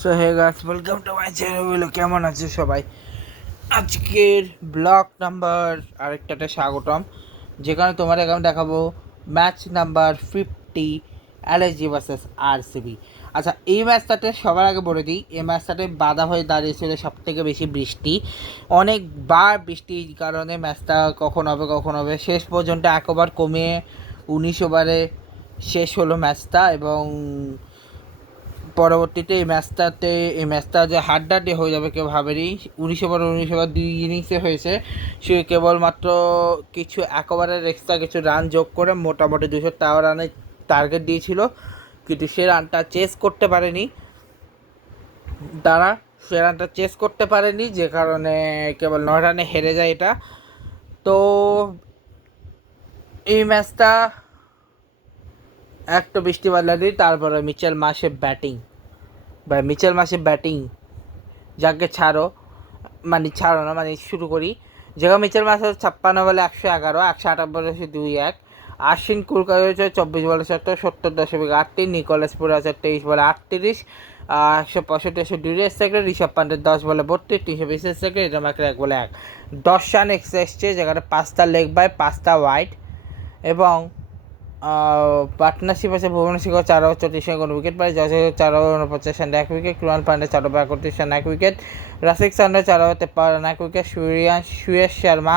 So hey guys, welcome to my channel. কেমন আছে সবাই? আজকের ব্লগ নাম্বার আরেকটাতে স্বাগতম, যেখানে তোমার এখন দেখাবো match number 50 LSG versus RCB. আচ্ছা, এই ম্যাচটাতে সবার আগে বলে দিই, এই ম্যাচটাতে বাধা হয়ে দাঁড়িয়েছিল সব থেকে বেশি বৃষ্টি। অনেকবার বৃষ্টির কারণে ম্যাচটা কখন হবে শেষ পর্যন্ত এক ওভার কমিয়ে 19 ওভারে শেষ হলো ম্যাচটা। এবং পরবর্তীতে এই ম্যাচটা যে হাড্ডাহাড্ডি হয়ে যাবে কেউ ভাবেনি। 19 ওভার 2 ইনিংসে হয়েছে। সে কেবলমাত্র কিছু এক ওভারের এক্সট্রা কিছু রান যোগ করে মোটামুটি 213 রানের টার্গেট দিয়েছিল, কিন্তু সে রানটা চেস করতে পারেনি তারা। সে রানটা চেস করতে পারেনি, যে কারণে কেবল 9 রানে হেরে যায় এটা। তো এই ম্যাচটা এক তো বৃষ্টি বাদলানি, তারপরে মিচেল মাসের ব্যাটিং যাকে ছাড়ো না, শুরু করি। যেখানে মিচেল মাস 56 বলে 111, 158 2-1। আশ্বিন কুলকার হয়েছে 24 বলে 70.83। নিকোলাস পুরা আছে 23 বলে 38, 165 সেকেন্ড। ঋষভ পান্ডের 10 বলে 32, 320 সেকেন্ড। এটা মাত্র 1 বলে 1, 10 রান এক্সট্রা এসছে, যেখানে 5টা লেগ বাই 5টা ওয়াইড। এবং পার্টনারশিপ আছে ভুবনেশ্বর 4 ওভার 34 রানে কোনো উইকেট পায়। জয় 4 ওভার 49 রানে 1 উইকেট। কৃণাল পান্ডে 4 ওভার 31 রানে 1 উইকেট। রাসিক সান্ডে 4 ওভার 53 রানে 1 উইকেট। সুয়েশ শর্মা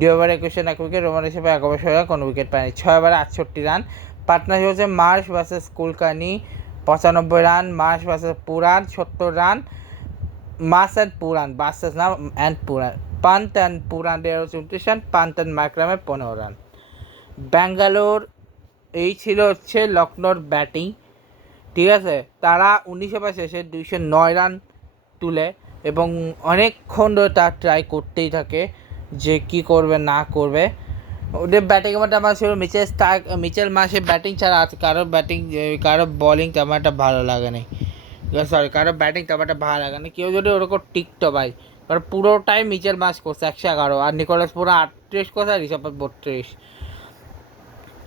2 ওভার 21 রানে 1 উইকেট। রোমান হিসেবে 1 ওভার 6 রানে কোনো উইকেট পায়নি, 6 ওভারে 68 রান। পার্টনারশিপ হচ্ছে Marsh versus Kulkarni 95 run, Marsh versus Pooran 70 run. Marsh and Pooran versus না and Pooran, Pant and Pooran 29 run, Pant and মাকরামের 15 রান। ব্যাঙ্গালোর, এই ছিল হচ্ছে লখনৌর ব্যাটিং। ঠিক আছে, তারা 19 ওভার শেষে 209 রান তুলে এবং অনেকক্ষণ ধরে তার ট্রাই করতেই থাকে যে কি করবে না করবে। ওদের ব্যাটিংয়ের মধ্যে আমার ছিল মিচেল মাসের ব্যাটিং ছাড়া কারো বলিং তেমন একটা ভালো লাগে না। কারো ব্যাটিং তেমন একটা ভালো লাগে না। কেউ যদি ওরকম টিকতো ভাই, কারণ পুরোটাই মিচেল মাস করছে 111, আর নিকোলাস পুরো 38 করছে, আর ঋষভ 32।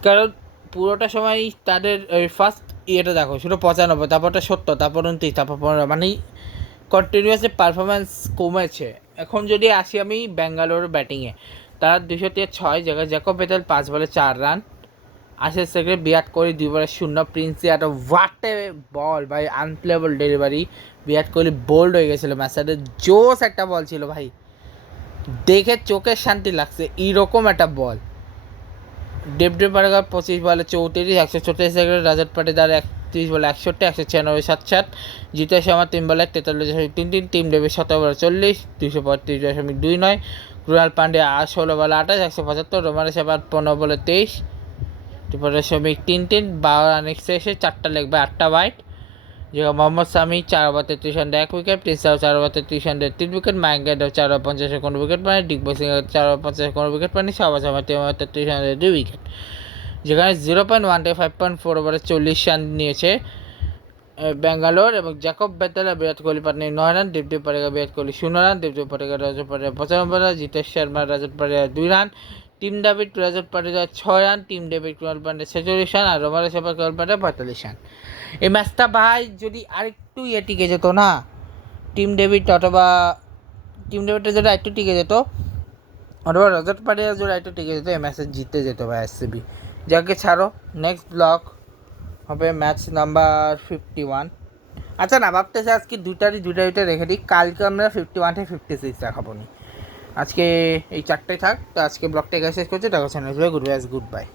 কারণ পুরোটা সময় তাদের ফার্স্ট ইয়েটা দেখো, শুধু 95, তারপরটা 70, তারপর 29, তারপর 15, মানে কন্টিনিউয়াসলি পারফরমেন্স কমেছে। এখন যদি আসি আমি ব্যাঙ্গালোর ব্যাটিংয়ে, তারা 206, জায়গায় জ্যাকব পেটেল 5 বলে 4 রান। আশিস সেকেন্ড বিরাট কোহলি 2 বলে 0। প্রিন্স ইয়াদব হোয়াট এ বল ভাই, আনপ্লেবল ডেলিভারি। বিরাট কোহলি বোল্ড হয়ে গেছিলো ম্যাচটাতে, জোস একটা বল ছিল ভাই, দেখে চোখের শান্তি লাগছে এইরকম একটা বল। ডেভডে পারেগার 25 বলে 34, 134 সেকেন্ড। রাজত পাটিদার 31 বলে 61, 196 67। জিতেশ শর্মা 3 বলে 43.33। টিম ডেভিড 17 বলে 40, 235.29। কৃণাল পান্ডে 16 বলে 28, 175। রোমান শেফার্ড 15 বলে 23, 2.33। 12 রান এক্সট্রা এসে 4টা লেগ বাই 8টা ওয়াইড। যেখানে মোহাম্মদ শামি 4 ওভার 33 রানে 1 উইকেট। প্রিন্স 4 ওভার 33 রানে 3 উইকেট। মায়াঙ্ক ইয়াদব 4 ওভার 50 কোনো উইকেট পায়নি। ডিগবয় সিং 4 ওভার 50 কোনো উইকেট পায়নি। শাহবাজ আহমেদ 3 ওভার 33 রানে 2 উইকেট। যেখানে 0.1 5.4 ওভারে 40 রান নিয়েছে ব্যাঙ্গালোর। এবং জ্যাকব বেতেল আর বিরাট কোহলি পাটনি 9 রান। দেবদেব পারেগার বিরাট কোহলি 0 রান। দেবদেব পারেগার Rajat Patidar 95 run. Jitesh Sharma Rajat Patidar 2 run. Tim David Rajat Patidar 6 run. Tim David Krunal Pandya 46 run, আর Romario Shepherd Krunal Pandya 45 run. এই ম্যাচটা ভাই যদি আরেকটু টিকে যেত না, টিম ডেভিডটা যদি একটু টিকে যেত, অথবা রজত পাটিদার যদি একটু টিকে যেত, এই ম্যাচে জিতে যেত ভাই আরসিবি। যাকে ছাড়ো, নেক্সট ব্লক হবে ম্যাচ নাম্বার 51। আচ্ছা না, ভাবতেছে আজকে দুইটা রেখে দিই, কালকে আমরা 51 থেকে 56 দেখাবো নি। আজকে এই 4টাই থাক। তো আজকে ব্লগটা এখানে শেষ করছি, দেখা হচ্ছে নেক্সট ব্লগ। Good bye.